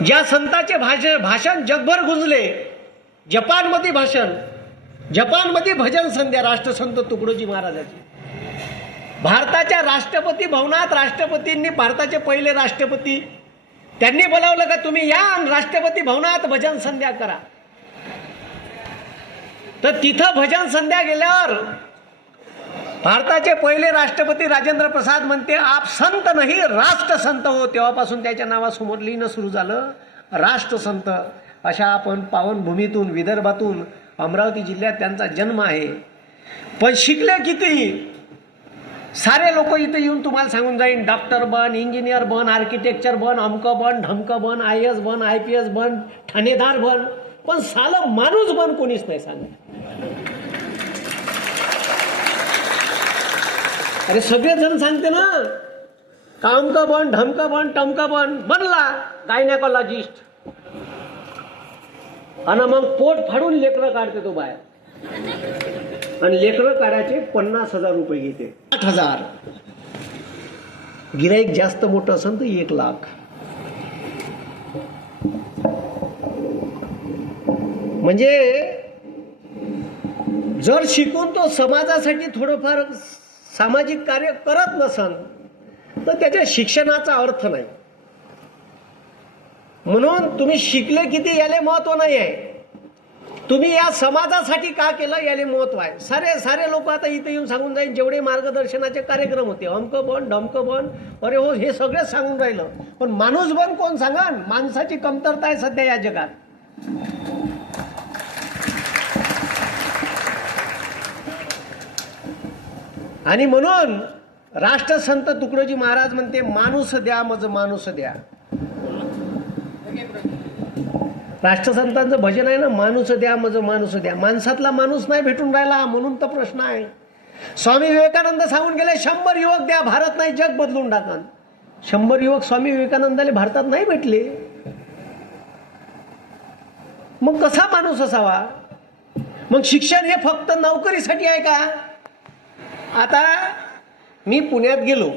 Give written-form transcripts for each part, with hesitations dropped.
ज्या संताचे भाषण जगभर गुंजले, जपानमध्ये भाषण, जपानमध्ये भजन संध्या राष्ट्रसंत तुकडोजी महाराजांची, भारताच्या राष्ट्रपती भवनात राष्ट्रपतींनी, भारताचे पहिले राष्ट्रपती, त्यांनी बोलावलं का तुम्ही या राष्ट्रपती भवनात भजन संध्या करा. तर तिथं भजन संध्या गेल्यावर भारताचे पहिले राष्ट्रपती राजेंद्र प्रसाद म्हणते आप संत नाही राष्ट्रसंत हो. तेव्हापासून त्याच्या नावासमोर लिहिणं सुरू झालं राष्ट्रसंत. अशा आपण पावनभूमीतून, विदर्भातून, अमरावती जिल्ह्यात त्यांचा जन्म आहे. पण शिकले किती? सारे लोक इथे येऊन तुम्हाला सांगून जाईन डॉक्टर बन, इंजिनियर बन, आर्किटेक्चर बन, अमकं बन, ढमकं बन, IAS बन, IPS बन, ठाणेदार बन, पण सालं माणूस बन कोणीच नाही सांगत. अरे सगळेजण सांगते ना कामकं बन, ढमकं बन, टमकं बन, बनला गायनेकोलॉजिस्ट, आणि मग पोट फाडून लेकरं काढते तो बाहेर, आणि लेकरं काढायचे 50,000 रुपये घेते. 8,000 गिराईक जास्त मोठं असेल तर 1,00,000. म्हणजे जर शिकून तो समाजासाठी थोडंफार सामाजिक कार्य करत नसन तर त्याच्या शिक्षणाचा अर्थ नाही. म्हणून तुम्ही शिकले किती याले महत्व नाही आहे, तुम्ही या समाजासाठी का केलं याले महत्व आहे. सारे लोक आता इथे येऊन सांगून जाईल, जेवढे मार्गदर्शनाचे कार्यक्रम होते, अमकं बन, ढमकं बन, अरे हो हे सगळेच सांगून राहिलं, पण माणूस बन कोण सांगा. माणसाची कमतरता आहे सध्या या जगात. आणि म्हणून राष्ट्रसंत तुकडोजी महाराज म्हणते माणूस द्या मज माणूस द्या. राष्ट्रसंतांचं भजन आहे ना, माणूस द्या मज माणूस द्या. माणसातला माणूस नाही भेटून राहिला म्हणून तर प्रश्न आहे. स्वामी विवेकानंद सांगून गेले 100 युवक द्या, भारत नाही जग बदलून टाका. 100 युवक स्वामी विवेकानंदाला भारतात नाही भेटले. मग कसा माणूस असावा? मग शिक्षण हे फक्त नोकरीसाठी आहे का? आता मी पुण्यात गेलो,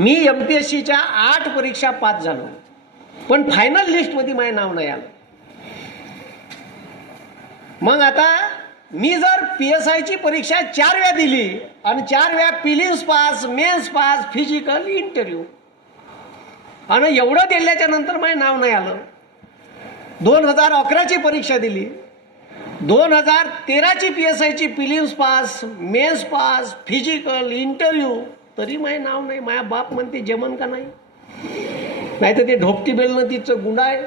मी MPSCच्या 8 परीक्षा पास झालो, पण फायनल लिस्टमध्ये माझे नाव नाही आलं. मग आता मी जर PSIची परीक्षा 4 वेळा दिली आणि 4 वेळा prelims pass, mains pass, physical, interview, आणि एवढं दिल्याच्या नंतर माझे नाव नाही आलं. 2011ची परीक्षा दिली, 2013ची PSIची prelims pass, mains pass, physical, interview, तरी माझे नाव नाही. माझ्या बाप म्हणते जमन का नाही? नाही तर ते ढोपटी बेलनं तिचं गुंडा आहे,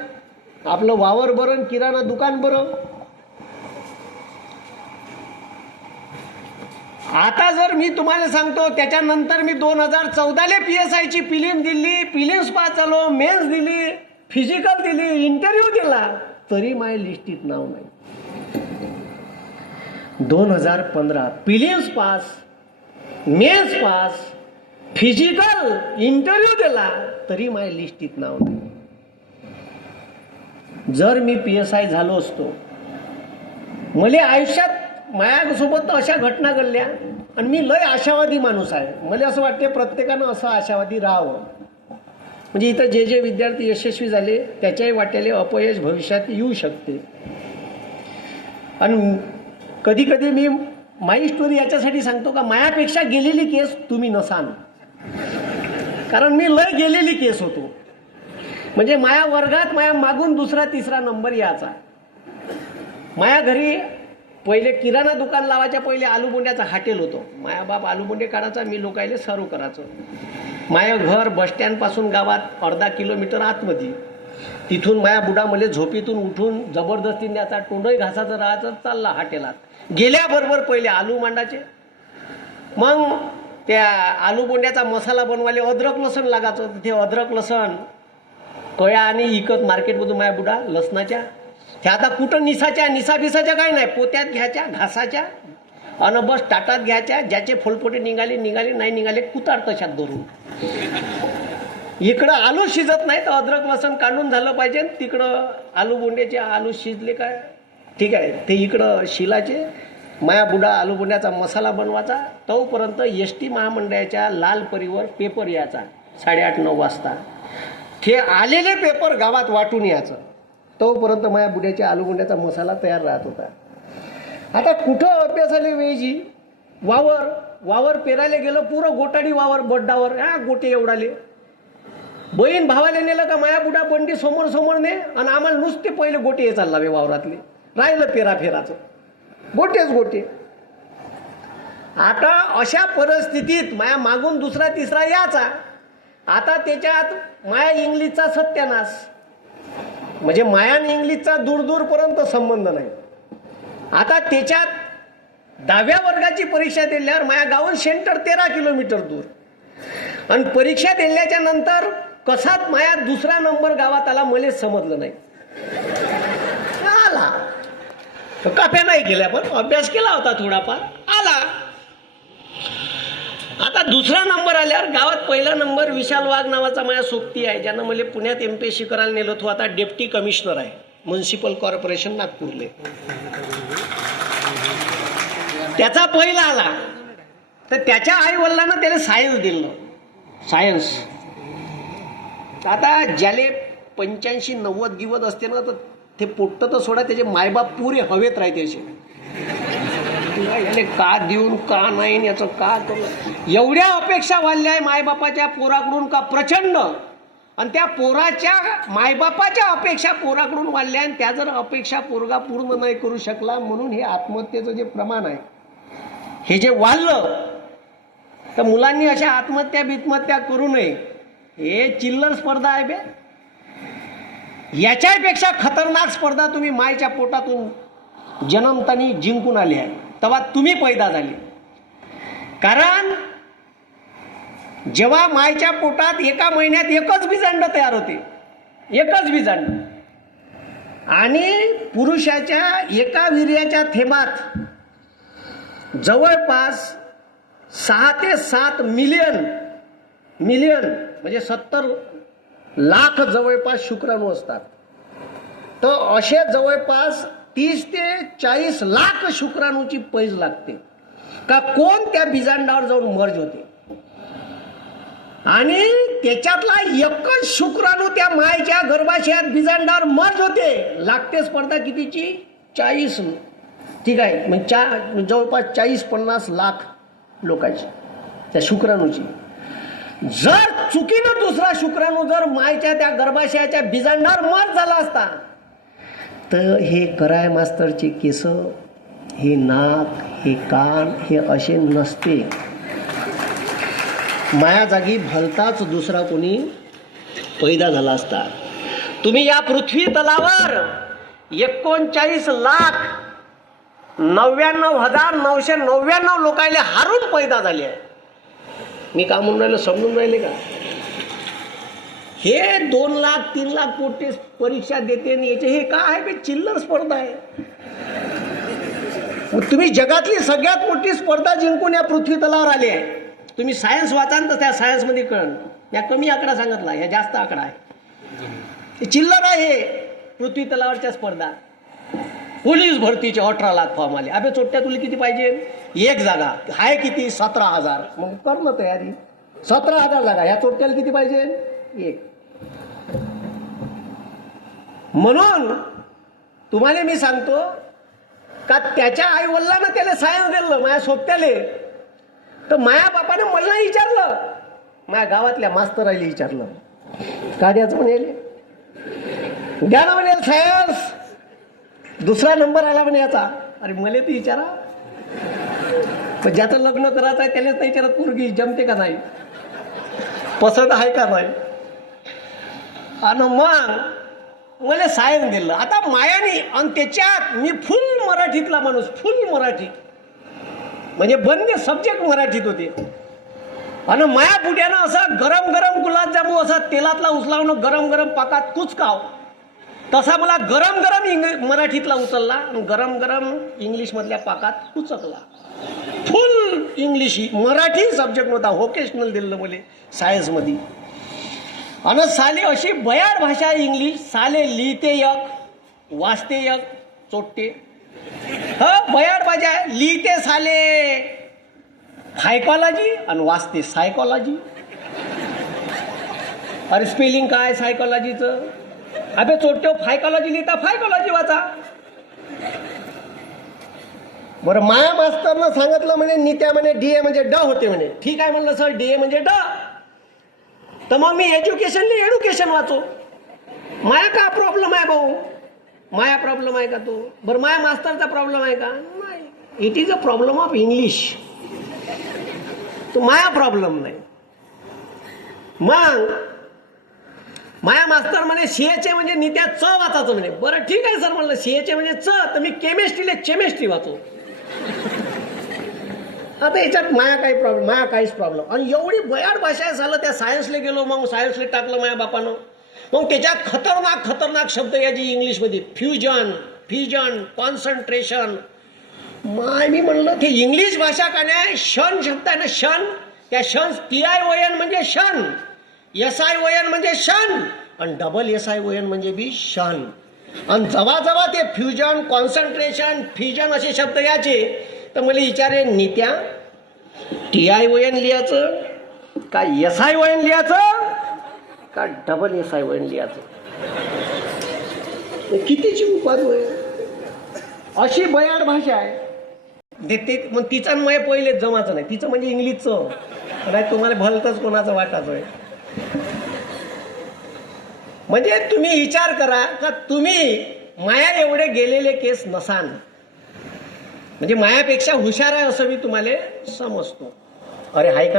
आपलं वावर बरं, किराणा दुकान बरं. आता जर मी तुम्हाला सांगतो, त्याच्यानंतर मी 2014ला PSIची प्रिलिम्स दिली, प्रिलिम्स पास झालो, मेन्स दिली, फिजिकल दिली, इंटरव्ह्यू दिला, तरी माझ्या लिस्टीत नाव नाही. 2015 prelims pass, mains pass, physical, interview दिला, तरी माझ्या लिस्टीत नाव नाही. जर मी PSI झालो असतो, मला आयुष्यात माझ्यासोबत अशा घटना घडल्या, आणि मी लय आशावादी माणूस आहे. मला असं वाटते प्रत्येकानं असं आशावादी राहावं. म्हणजे इथं जे विद्यार्थी यशस्वी झाले त्याच्याही वाट्याले अपयश भविष्यात येऊ शकते. आणि कधी कधी मी माई स्टोरी याच्यासाठी सांगतो का मायापेक्षा गेलेली केस तुम्ही नसाल, कारण मी लय गेलेली केस होतो. म्हणजे माया वर्गात माया मागून 2रा 3रा नंबर यायचा. माया घरी पहिले किराणा दुकान लावायच्या पहिले आलूबोंड्याचा हॉटेल होतो. माया बाप आलूबोंडे काढायचा, मी लोकायले सर्व करायचो. माया घर बसस्टँडपासून गावात 1/2 किलोमीटर आतमध्ये. तिथून माया बुडा मला झोपीतून उठून जबरदस्ती न्यायचा, तोंडही घासाचं राहायचं, चालला हॉटेलात. गेल्याबरोबर पहिले आलू मांडायचे, मग त्या आलू बोंड्याचा मसाला बनवायला अद्रक लसण लागायचं. तिथे अद्रक लसण कया आणि इकत मार्केटमधून माया बुडा लसणाच्या, त्या आता कुठं निसाबिसाच्या काही नाही, पोत्यात घ्यायच्या, घासाच्या, आणि बस ताटात घ्यायच्या. ज्याचे फुलपोटे निघाले, नाही निघाले, कुतार तशात धरून. इकडं आलू शिजत नाही तर अद्रक लसण काढून झालं पाहिजे, तिकडं आलू बोंड्याचे आलू शिजले काय ठीक आहे, ते इकडं शिलाचे. माया बुडा आलू बोंड्याचा मसाला बनवायचा. तोपर्यंत ST महामंडळाच्या लाल परीवर पेपर यायचा 8:30-9 वाजता. हे आलेले पेपर गावात वाटून यायचं, तोपर्यंत माझ्या बुड्याच्या आलूगुंड्याचा मसाला तयार राहत होता. आता कुठं अभ्यासाला वेळची वावर पेरायला गेलं, पुरं गोटाडी वावर बड्डावर, गोटे एवढाले. बहीण भावाला नेलं का माया बुडा बंडी समोर ने, आणि आम्हाला नुसते पहिले गोटे हे चालला वावरातले, राहिलं फेराचं गोटे. आता अशा परिस्थितीत माया मागून दुसरा तिसरा याचा. आता त्याच्यात माया इंग्लिशचा सत्यानाश, म्हणजे माया आणि इंग्लिशचा दूरपर्यंत संबंध नाही. आता त्याच्यात 10व्या वर्गाची परीक्षा दिल्यावर माया गावात सेंटर 13 किलोमीटर दूर, आणि परीक्षा दिल्याच्या नंतर कसाच माया दुसरा नंबर गावात आला, मलाच समजलं नाही. आला काप्या नाही केल्या, पण अभ्यास केला होता थोडाफार, आला. आता दुसरा नंबर आल्यावर गावात पहिला नंबर विशाल वाघ नावाचा माझ्या सोबती आहे, ज्यानं मला पुण्यात MPSC करायला नेलं. तो आता डेप्टी कमिशनर आहे म्युन्सिपल कॉर्पोरेशन नागपूरले. त्याचा पहिला आला, तर त्याच्या आई वडिलांना त्याला सायन्स दिलं. सायन्स आता ज्याले 85-90 दिवस असते ना, तर ते पोट्ट तर सोडा, त्याचे मायबाप पुरे हवेत राहते असे. याले का देऊन का नाही, याचं का करू, एवढ्या अपेक्षा वाढल्या आहे मायबापाच्या पोराकडून का प्रचंड. आणि त्या पोराच्या मायबापाच्या अपेक्षा पोराकडून वाढल्या, आणि त्या जर अपेक्षा पोरगा पूर्ण नाही करू शकला, म्हणून हे आत्महत्येचं जे प्रमाण आहे हे जे वाढलं, तर मुलांनी अशा आत्महत्या करू नये. हे चिल्लर स्पर्धा आहे बे. याच्यापेक्षा खतरनाक स्पर्धा तुम्ही मायच्या पोटातून जन्मतानी जिंकून आली आहे, तेव्हा तुम्ही पैदा झाले. कारण जेव्हा मायच्या पोटात एका महिन्यात एकच बीजांड तयार होते, एकच बीजांड, आणि पुरुषाच्या एका वीर्याच्या थेंबात जवळपास 6 ते 7 मिलियन म्हणजे 70 लाख जवळपास शुक्राणू असतात. तर असे जवळपास 30 ते 40 लाख शुक्राणूची पैज लागते का कोण त्या बीजांडावर जाऊन मर्ज होते, आणि त्याच्यातला एकच शुक्राणू त्या मायच्या गर्भाशयात बीजांडावर मर्ज होते. लागते स्पर्धा कितीची? 40. ठीक आहे, मग जवळपास 40-50 लाख लोकांची त्या शुक्राणूची. जर चुकीनं दुसरा शुक्राणू जर मायच्या त्या गर्भाशयाच्या बीजांडावर मर्ज झाला असता, तर हे कराय मास्तरचे केस, हे नाक, हे कान, हे असे नसते. माया जागी भलताच दुसरा कोणी पैदा झाला असता. तुम्ही या पृथ्वी तलावर 39,99,999 लोकांना हारून पैदा झाले आहे. मी का म्हणून राहिलो समजून राहिले का? हे 2 लाख 3 लाख पोटे परीक्षा देते, याचे हे काय आहे? चिल्लर स्पर्धा आहे. तुम्ही जगातली सगळ्यात मोठी स्पर्धा जिंकून या पृथ्वी तलावर आले आहे. तुम्ही सायन्स वाचा तर त्या सायन्समध्ये कळण. या कमी आकडा सांगितला, या जास्त आकडा आहे. चिल्लर आहे पृथ्वी तलावरच्या स्पर्धा. पोलीस भरतीचे 18 लाख फॉर्म आले. अबे चोट्ट्या तुला किती पाहिजे? एक जागा आहे किती? 17,000. मग कर ना तयारी. 17,000 जागा. ह्या चोट्ट्याला किती पाहिजे? एक. म्हणून तुम्हाला मी सांगतो का त्याच्या आई वडिलांना त्याला सायन्स दिलं माझ्या सोबत्याले, तर माया बापाने मला विचारलं, माझ्या गावातल्या मास्तराला विचारलं का द्यायचं म्हणे, द्या ना म्हणे सायन्स. दुसरा नंबर आला म्हणे याचा. अरे मला ते विचारा, पण ज्याचं लग्न करायचं आहे त्यालाच नाही विचारत पोरगी जमते का नाही, पसंत आहे का नाही. आणि मग मला सायन्स दिलं. आता मायाने, आणि त्याच्यात मी फुल मराठीतला माणूस, फुल मराठी म्हणजे बंद सब्जेक्ट मराठीत होते. आणि माया बुड्यानं असा गरम गरम गुलाबजामू असा तेलातला उचलावणं, गरम गरम पाकात कुचकाव, तसा मला गरम गरम मराठीतला उचलला आणि गरम गरम इंग्लिशमधल्या पाकात कुचकला. फुल इंग्लिश, मराठी सब्जेक्ट नव्हता, व्होकेशनल दिलं मला सायन्समध्ये. आणि साले अशी बयाड भाषा इंग्लिश. साले लिहिते एक, वाचते एक, चोटते. बयाड भाषा. लिहिते साले फायकॉलॉजी आणि वाचते सायकॉलॉजी. अरे स्पेलिंग काय सायकोलॉजीचं? अबे चोट्यो, फायकॉलॉजी लिहिता फायकॉलॉजी वाचा. बरं माया मास्तरनं सांगितलं म्हणे नित्या म्हणे डीए म्हणजे ड होते म्हणे. ठीक आहे म्हणलं सर, डीए म्हणजे ड. तर मग मी एज्युकेशनली एडुकेशन वाचो. माया का प्रॉब्लेम आहे भाऊ? माया प्रॉब्लेम आहे का तो? बरं माया मास्तरचा प्रॉब्लेम आहे का? नाही. It is a problem of English. तो माया प्रॉब्लेम नाही. मग माया मास्तर म्हणे सीएचे म्हणजे नित्या च वाचायचं म्हणे. बरं ठीक आहे सर म्हणलं, सीएचे म्हणजे च, तर मी केमिस्ट्रीला केमिस्ट्री वाचो. आता याच्यात माया काही प्रॉब्लेम, माया काहीच प्रॉब्लेम. आणि एवढी बयाड भाषा झालं, त्या सायन्सला गेलो, मग सायन्सला टाकलं माझ्या बापानं. मग त्याच्यात खतरनाक खतरनाक शब्द याची इंग्लिशमध्ये, फ्युजन, कॉन्सन्ट्रेशन. मी म्हणलं ते इंग्लिश भाषा का नाही, शन शब्द आहे ना, शन. त्या शन TION म्हणजे शन, SION म्हणजे शन, आणि डबल SION म्हणजे बी शन. आणि जवा जवा ते फ्युजन, कॉन्सन्ट्रेशन, फ्युजन असे शब्द याचे, तर मला विचारे नित्या TION लिहायचं का SION लिहायचं का डबल SION लिहायचं? कितीची उपाध आहे. अशी बयाड भाषा आहे. मग तिचा मग पहिले जमाचं नाही. तिचं म्हणजे इंग्लिशचं नाही. तुम्हाला भलतच कोणाचं वाटायचं आहे. म्हणजे तुम्ही विचार करा का तुम्ही माया एवढे गेलेले केस नसाल, म्हणजे मायापेक्षा हुशार आहे असं मी तुम्हाला समजतो. अरे हाय का